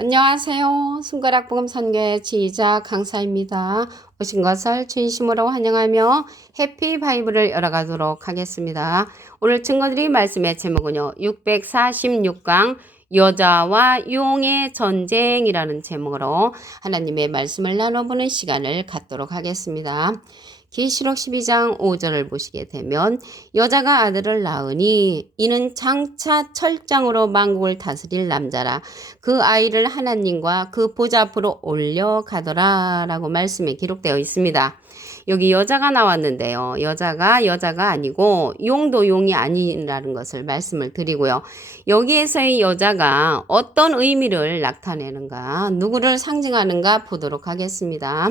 안녕하세요. 손가락복음선교의 지휘자 강사입니다. 오신 것을 진심으로 환영하며 해피 바이블을 열어가도록 하겠습니다. 오늘 증거드릴 말씀의 제목은요. 646강 여자와 용의 전쟁이라는 제목으로 하나님의 말씀을 나눠보는 시간을 갖도록 하겠습니다. 계시록 12장 5절을 보시게 되면 여자가 아들을 낳으니 이는 장차 철장으로 만국을 다스릴 남자라 그 아이를 하나님과 그 보좌 앞으로 올려가더라 라고 말씀에 기록되어 있습니다. 여기 여자가 나왔는데요. 여자가 아니고 용도 용이 아니라는 것을 말씀을 드리고요. 여기에서의 여자가 어떤 의미를 나타내는가, 누구를 상징하는가 보도록 하겠습니다.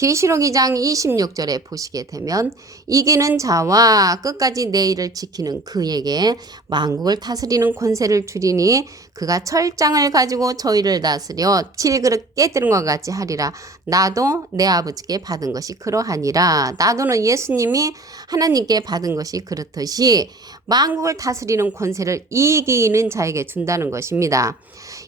계시록 2장 26절에 보시게 되면 이기는 자와 끝까지 내 일을 지키는 그에게 만국을 다스리는 권세를 주리니 그가 철장을 가지고 저희를 다스려 질그릇 깨뜨린 것 같이 하리라. 나도 내 아버지께 받은 것이 그러하니라. 나도는 예수님이 하나님께 받은 것이 그렇듯이 만국을 다스리는 권세를 이기는 자에게 준다는 것입니다.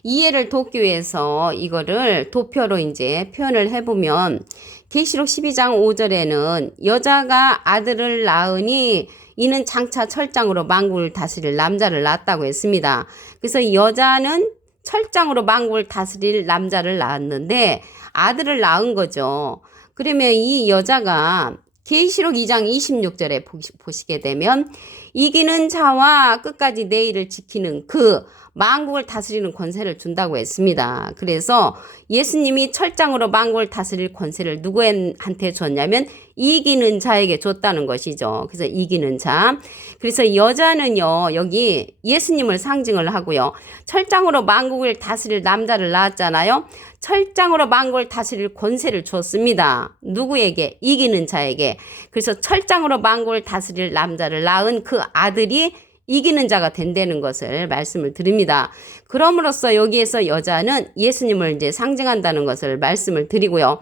이해를 돕기 위해서 이거를 도표로 이제 표현을 해보면 계시록 12장 5절에는 여자가 아들을 낳으니 이는 장차 철장으로 만국을 다스릴 남자를 낳았다고 했습니다. 그래서 여자는 철장으로 만국을 다스릴 남자를 낳았는데 아들을 낳은 거죠. 그러면 이 여자가 계시록 2장 26절에 보시게 되면 이기는 자와 끝까지 내 일을 지키는 그 만국을 다스리는 권세를 준다고 했습니다. 그래서 예수님이 철장으로 만국을 다스릴 권세를 누구한테 줬냐면 이기는 자에게 줬다는 것이죠. 그래서 이기는 자. 그래서 여자는요, 여기 예수님을 상징을 하고요. 철장으로 만국을 다스릴 남자를 낳았잖아요. 철장으로 만국을 다스릴 권세를 줬습니다. 누구에게? 이기는 자에게. 그래서 철장으로 만국을 다스릴 남자를 낳은 그 아들이 이기는 자가 된다는 것을 말씀을 드립니다. 그럼으로써 여기에서 여자는 예수님을 이제 상징한다는 것을 말씀을 드리고요.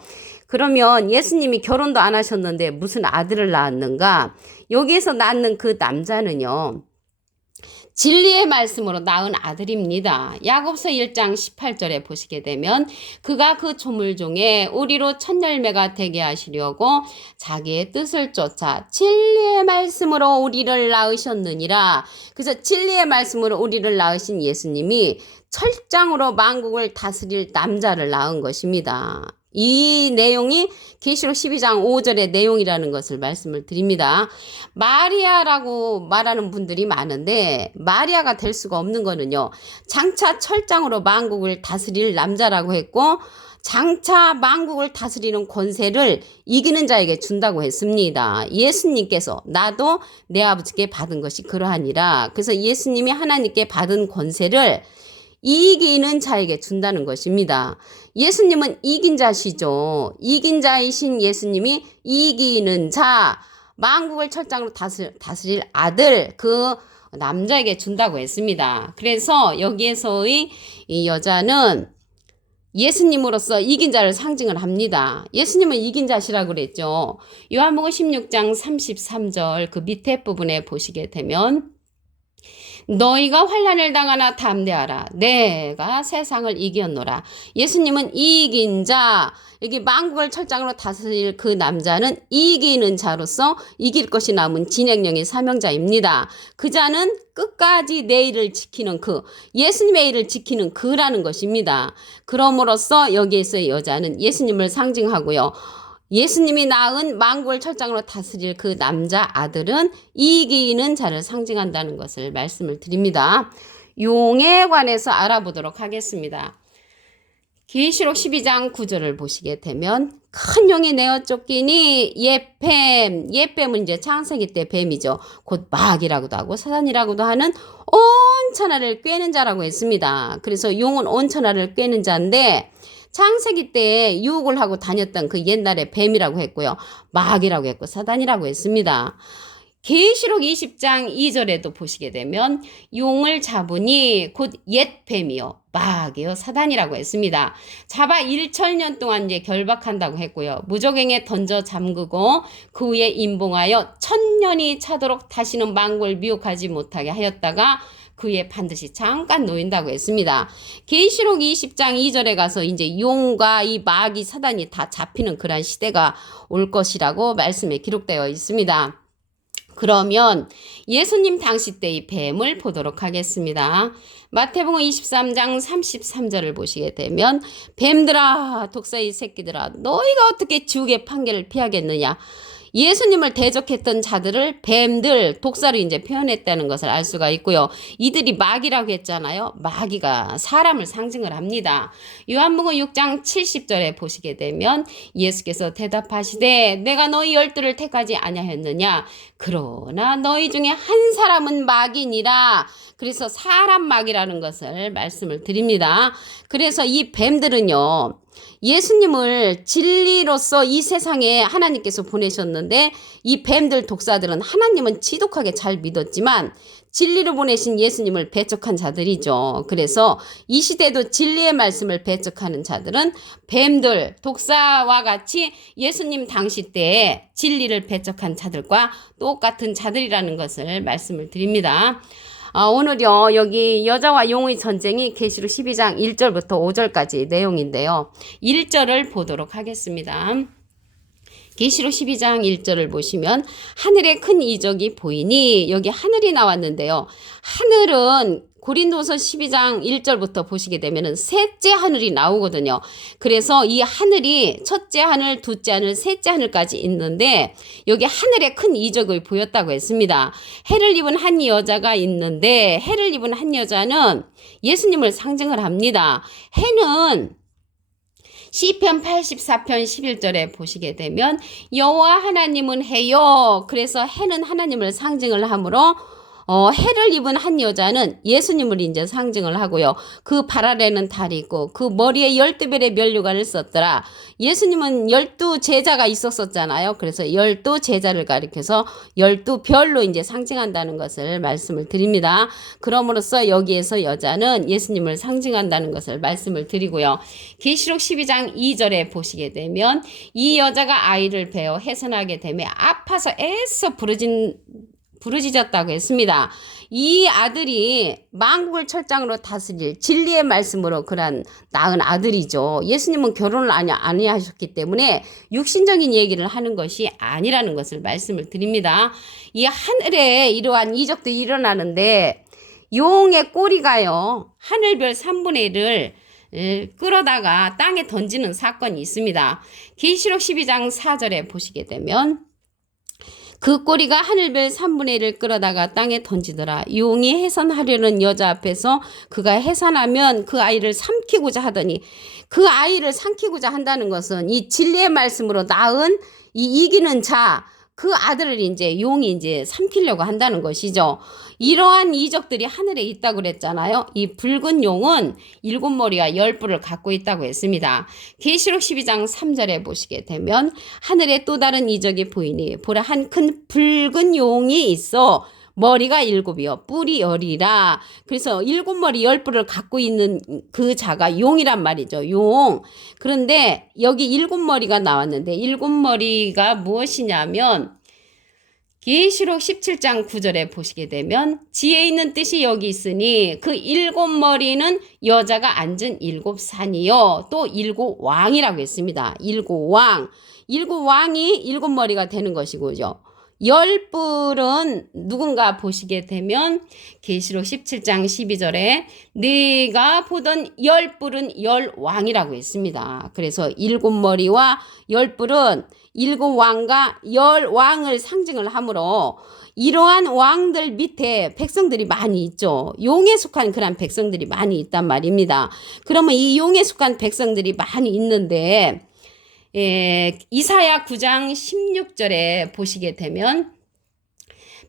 그러면 예수님이 결혼도 안 하셨는데 무슨 아들을 낳았는가? 여기에서 낳는 그 남자는요. 진리의 말씀으로 낳은 아들입니다. 야고보서 1장 18절에 보시게 되면 그가 그 조물종에 우리로 첫 열매가 되게 하시려고 자기의 뜻을 쫓아 진리의 말씀으로 우리를 낳으셨느니라. 그래서 진리의 말씀으로 우리를 낳으신 예수님이 철장으로 만국을 다스릴 남자를 낳은 것입니다. 이 내용이 계시록 12장 5절의 내용이라는 것을 말씀을 드립니다. 마리아라고 말하는 분들이 많은데 마리아가 될 수가 없는 거는요. 장차 철장으로 만국을 다스릴 남자라고 했고 장차 만국을 다스리는 권세를 이기는 자에게 준다고 했습니다. 예수님께서 나도 내 아버지께 받은 것이 그러하니라. 그래서 예수님이 하나님께 받은 권세를 이기는 자에게 준다는 것입니다. 예수님은 이긴 자시죠. 이긴 자이신 예수님이 이기는 자, 만국을 철장으로 다스릴 아들, 그 남자에게 준다고 했습니다. 그래서 여기에서의 이 여자는 예수님으로서 이긴 자를 상징을 합니다. 예수님은 이긴 자시라고 그랬죠. 요한복음 16장 33절 그 밑에 부분에 보시게 되면 너희가 환난을 당하나 담대하라. 내가 세상을 이겼노라. 예수님은 이긴 자, 여기 만국을 철장으로 다스릴 그 남자는 이기는 자로서 이길 것이 남은 진행령의 사명자입니다. 그 자는 끝까지 내 일을 지키는 그, 예수님의 일을 지키는 그라는 것입니다. 그럼으로써 여기에서의 여자는 예수님을 상징하고요. 예수님이 낳은 만국을 철장으로 다스릴 그 남자 아들은 이기는 자를 상징한다는 것을 말씀을 드립니다. 용에 관해서 알아보도록 하겠습니다. 계시록 12장 9절을 보시게 되면 큰 용이 내어 쫓기니 옛뱀은 이제 창세기 때 뱀이죠. 곧 마귀라고도 하고 사단이라고도 하는 온 천하를 꿰는 자라고 했습니다. 그래서 용은 온 천하를 꿰는 자인데 창세기 때 유혹을 하고 다녔던 그 옛날에 뱀이라고 했고요. 마귀라고 했고 사단이라고 했습니다. 계시록 20장 2절에도 보시게 되면 용을 잡으니 곧 옛 뱀이요 마귀요 사단이라고 했습니다. 잡아 1천년 동안 이제 결박한다고 했고요. 무적행에 던져 잠그고 그 후에 임봉하여 1000년이 차도록 다시는 만국을 미혹하지 못하게 하였다가 그에 반드시 잠깐 놓인다고 했습니다. 계시록 20장 2절에 가서 이제 용과 이 마귀 사단이 다 잡히는 그러한 시대가 올 것이라고 말씀에 기록되어 있습니다. 그러면 예수님 당시 때의 뱀을 보도록 하겠습니다. 마태복음 23장 33절을 보시게 되면 뱀들아 독사의 새끼들아 너희가 어떻게 지옥의 판결을 피하겠느냐. 예수님을 대적했던 자들을 뱀들, 독사로 이제 표현했다는 것을 알 수가 있고요. 이들이 마귀라고 했잖아요. 마귀가 사람을 상징을 합니다. 요한복음 6장 70절에 보시게 되면 예수께서 대답하시되 내가 너희 12를 택하지 아니하였느냐. 그러나 너희 중에 한 사람은 마귀니라. 그래서 사람 마귀라는 것을 말씀을 드립니다. 그래서 이 뱀들은요. 예수님을 진리로서 이 세상에 하나님께서 보내셨는데 이 뱀들 독사들은 하나님은 지독하게 잘 믿었지만 진리로 보내신 예수님을 배척한 자들이죠. 그래서 이 시대도 진리의 말씀을 배척하는 자들은 뱀들, 독사와 같이 예수님 당시 때에 진리를 배척한 자들과 똑같은 자들이라는 것을 말씀을 드립니다. 오늘요 여기 여자와 용의 전쟁이 계시록 12장 1절부터 5절까지 내용인데요. 1절을 보도록 하겠습니다. 계시록 12장 1절을 보시면 하늘에 큰 이적이 보이니 여기 하늘이 나왔는데요. 하늘은 고린도서 12장 1절부터 보시게 되면은 셋째 하늘이 나오거든요. 그래서 이 하늘이 첫째 하늘, 둘째 하늘, 셋째 하늘까지 있는데 여기 하늘에 큰 이적을 보였다고 했습니다. 해를 입은 한 여자가 있는데 해를 입은 한 여자는 예수님을 상징을 합니다. 해는 시편 84편 11절에 보시게 되면 여호와 하나님은 해요. 그래서 해는 하나님을 상징을 하므로 해를 입은 한 여자는 예수님을 이제 상징을 하고요. 그 발 아래는 달이 있고 그 머리에 12별의 면류관을 썼더라. 예수님은 12제자가 있었잖아요. 그래서 12제자를 가리켜서 12별로 이제 상징한다는 것을 말씀을 드립니다. 그럼으로써 여기에서 여자는 예수님을 상징한다는 것을 말씀을 드리고요. 계시록 12장 2절에 보시게 되면 이 여자가 아이를 베어 해산하게 되며 아파서 애써 부르짖었다고 했습니다. 이 아들이 만국을 철장으로 다스릴 진리의 말씀으로 그런 낳은 아들이죠. 예수님은 결혼을 아니하셨기 때문에 육신적인 얘기를 하는 것이 아니라는 것을 말씀을 드립니다. 이 하늘에 이러한 이적도 일어나는데 용의 꼬리가요. 하늘별 3분의 1을 끌어다가 땅에 던지는 사건이 있습니다. 계시록 12장 4절에 보시게 되면 그 꼬리가 하늘별 3분의 1을 끌어다가 땅에 던지더라. 용이 해산하려는 여자 앞에서 그가 해산하면 그 아이를 삼키고자 하더니 그 아이를 삼키고자 한다는 것은 이 진리의 말씀으로 낳은 이 이기는 자, 그 아들을 이제 용이 이제 삼키려고 한다는 것이죠. 이러한 이적들이 하늘에 있다고 그랬잖아요. 이 붉은 용은 7머리와 10뿔을 갖고 있다고 했습니다. 계시록 12장 3절에 보시게 되면 하늘에 또 다른 이적이 보이니 보라 한 큰 붉은 용이 있어 머리가 7이요 뿔이 10이라. 그래서 7머리 10뿔을 갖고 있는 그 자가 용이란 말이죠. 용. 그런데 여기 7머리가 나왔는데 7머리가 무엇이냐면 계시록 17장 9절에 보시게 되면 지혜 있는 뜻이 여기 있으니 그 7머리는 여자가 앉은 7산이요 또 7왕이라고 했습니다. 7왕. 7왕이 7머리가 되는 것이고요. 10뿔은 누군가 보시게 되면 계시록 17장 12절에 네가 보던 10뿔은 10왕이라고 했습니다. 그래서 7머리와 10뿔은 7왕과 10왕을 상징을 하므로 이러한 왕들 밑에 백성들이 많이 있죠. 용에 속한 그런 백성들이 많이 있단 말입니다. 그러면 이 용에 속한 백성들이 많이 있는데 이사야 9장 16절에 보시게 되면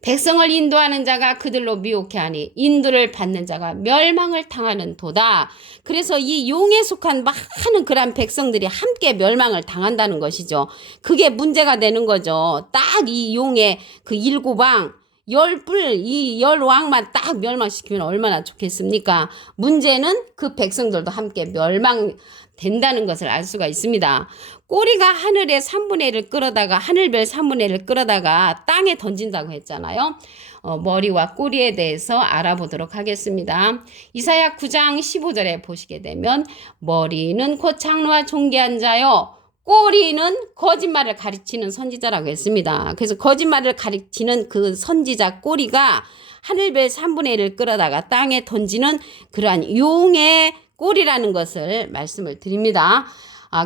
백성을 인도하는 자가 그들로 미혹해 하니 인도를 받는 자가 멸망을 당하는 도다. 그래서 이 용에 속한 많은 그런 백성들이 함께 멸망을 당한다는 것이죠. 그게 문제가 되는 거죠. 딱 이 용의 그 7왕 이 열왕만 딱 멸망시키면 얼마나 좋겠습니까? 문제는 그 백성들도 함께 멸망된다는 것을 알 수가 있습니다. 꼬리가 하늘의 3분의 1을 끌어다가 하늘별 3분의 1을 끌어다가 땅에 던진다고 했잖아요. 머리와 꼬리에 대해서 알아보도록 하겠습니다. 이사야 9장 15절에 보시게 되면 머리는 곧 장로와 존귀한 자요. 꼬리는 거짓말을 가르치는 선지자라고 했습니다. 그래서 거짓말을 가르치는 그 선지자 꼬리가 하늘별 3분의 1을 끌어다가 땅에 던지는 그러한 용의 꼬리라는 것을 말씀을 드립니다.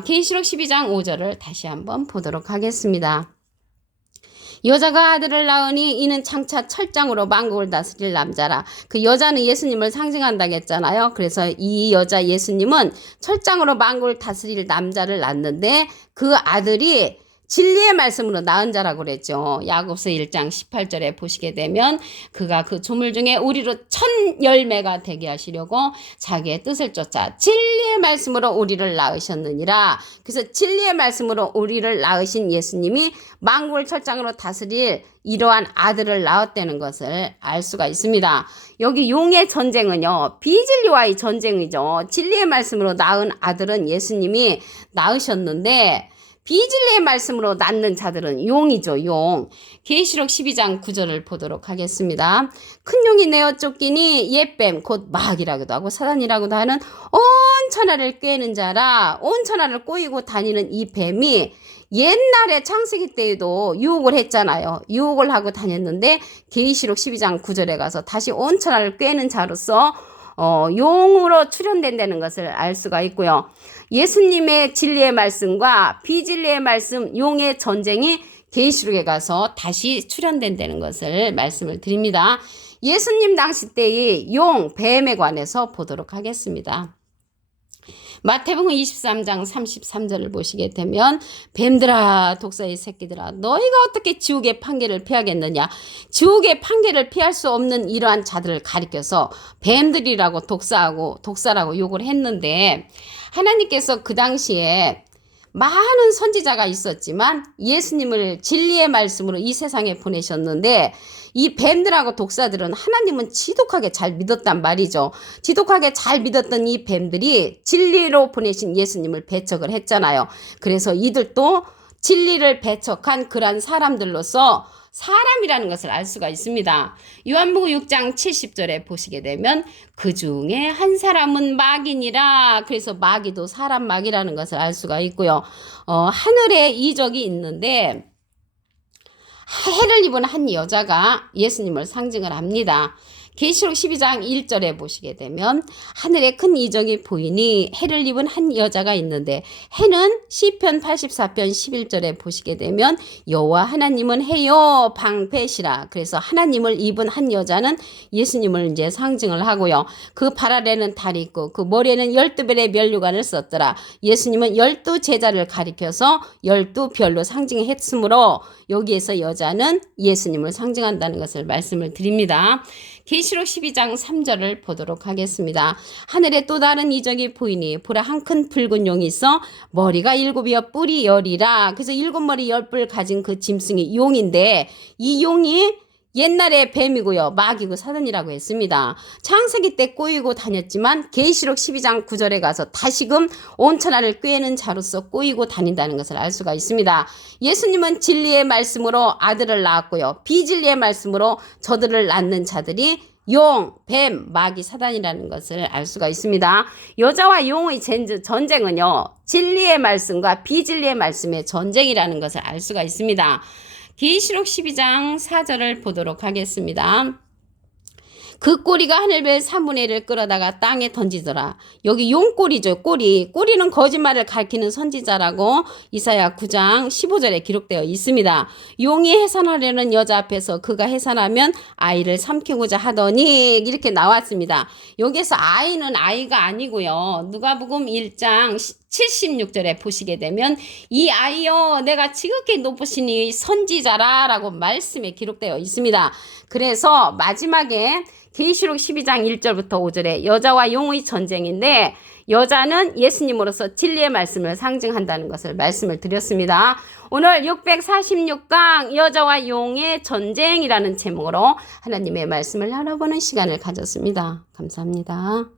계시록 12장 5절을 다시 한번 보도록 하겠습니다. 여자가 아들을 낳으니 이는 장차 철장으로 만국을 다스릴 남자라. 그 여자는 예수님을 상징한다고 했잖아요. 그래서 이 여자 예수님은 철장으로 만국을 다스릴 남자를 낳는데 그 아들이 진리의 말씀으로 낳은 자라고 그랬죠. 야고보서 1장 18절에 보시게 되면 그가 그 조물 중에 우리로 첫 열매가 되게 하시려고 자기의 뜻을 쫓아 진리의 말씀으로 우리를 낳으셨느니라. 그래서 진리의 말씀으로 우리를 낳으신 예수님이 만국을 철장으로 다스릴 이러한 아들을 낳았다는 것을 알 수가 있습니다. 여기 용의 전쟁은요, 비진리와의 전쟁이죠. 진리의 말씀으로 낳은 아들은 예수님이 낳으셨는데 비진리의 말씀으로 낳는 자들은 용이죠, 용. 계시록 12장 9절을 보도록 하겠습니다. 큰 용이 내어 쫓기니 옛뱀 곧 마귀라고도 하고 사단이라고도 하는 온 천하를 꿰는 자라. 온 천하를 꼬이고 다니는 이 뱀이 옛날에 창세기 때에도 유혹을 했잖아요. 유혹을 하고 다녔는데 계시록 12장 9절에 가서 다시 온 천하를 꿰는 자로서 용으로 출현된다는 것을 알 수가 있고요. 예수님의 진리의 말씀과 비진리의 말씀, 용의 전쟁이 계시록에 가서 다시 출현된다는 것을 말씀을 드립니다. 예수님 당시 때의 용, 뱀에 관해서 보도록 하겠습니다. 마태복음 23장 33절을 보시게 되면 뱀들아 독사의 새끼들아 너희가 어떻게 지옥의 판결을 피하겠느냐. 지옥의 판결을 피할 수 없는 이러한 자들을 가리켜서 뱀들이라고 독사라고 욕을 했는데 하나님께서 그 당시에 많은 선지자가 있었지만 예수님을 진리의 말씀으로 이 세상에 보내셨는데 이 뱀들하고 독사들은 하나님은 지독하게 잘 믿었단 말이죠. 지독하게 잘 믿었던 이 뱀들이 진리로 보내신 예수님을 배척을 했잖아요. 그래서 이들도 진리를 배척한 그러한 사람들로서 사람이라는 것을 알 수가 있습니다. 요한복음 6장 70절에 보시게 되면 그 중에 한 사람은 마귀니라. 그래서 마귀도 사람 마귀라는 것을 알 수가 있고요. 하늘에 이적이 있는데 해를 입은 한 여자가 예수님을 상징을 합니다. 계시록 12장 1절에 보시게 되면 하늘에 큰 이적이 보이니 해를 입은 한 여자가 있는데 해는 시편 84편 11절에 보시게 되면 여호와 하나님은 해요 방패시라. 그래서 하나님을 입은 한 여자는 예수님을 이제 상징을 하고요. 그 발 아래는 달이 있고 그 머리에는 12별의 면류관을 썼더라. 예수님은 12제자를 가리켜서 12별로 상징했으므로 여기에서 여자는 예수님을 상징한다는 것을 말씀을 드립니다. 계시록 12장 3절을 보도록 하겠습니다. 하늘에 또 다른 이적이 보이니 보라 한 큰 붉은 용이 있어 머리가 7이여 뿔이 10이라. 그래서 7머리 10뿔 가진 그 짐승이 용인데 이 용이 옛날에 뱀이고요. 마귀고 사단이라고 했습니다. 창세기 때 꼬이고 다녔지만 계시록 12장 9절에 가서 다시금 온 천하를 꿰는 자로서 꼬이고 다닌다는 것을 알 수가 있습니다. 예수님은 진리의 말씀으로 아들을 낳았고요. 비진리의 말씀으로 저들을 낳는 자들이 용, 뱀, 마귀, 사단이라는 것을 알 수가 있습니다. 여자와 용의 전쟁은요. 진리의 말씀과 비진리의 말씀의 전쟁이라는 것을 알 수가 있습니다. 계시록 12장 4절을 보도록 하겠습니다. 그 꼬리가 하늘별 3분의 1을 끌어다가 땅에 던지더라. 여기 용꼬리죠. 꼬리는 거짓말을 가리키는 선지자라고 이사야 9장 15절에 기록되어 있습니다. 용이 해산하려는 여자 앞에서 그가 해산하면 아이를 삼키고자 하더니 이렇게 나왔습니다. 여기서 아이는 아이가 아니고요. 누가복음 1장 76절에 보시게 되면 이 아이여 내가 지극히 높으신 이 선지자라 라고 말씀에 기록되어 있습니다. 그래서 마지막에 계시록 12장 1절부터 5절에 여자와 용의 전쟁인데 여자는 예수님으로서 진리의 말씀을 상징한다는 것을 말씀을 드렸습니다. 오늘 646강 여자와 용의 전쟁이라는 제목으로 하나님의 말씀을 알아보는 시간을 가졌습니다. 감사합니다.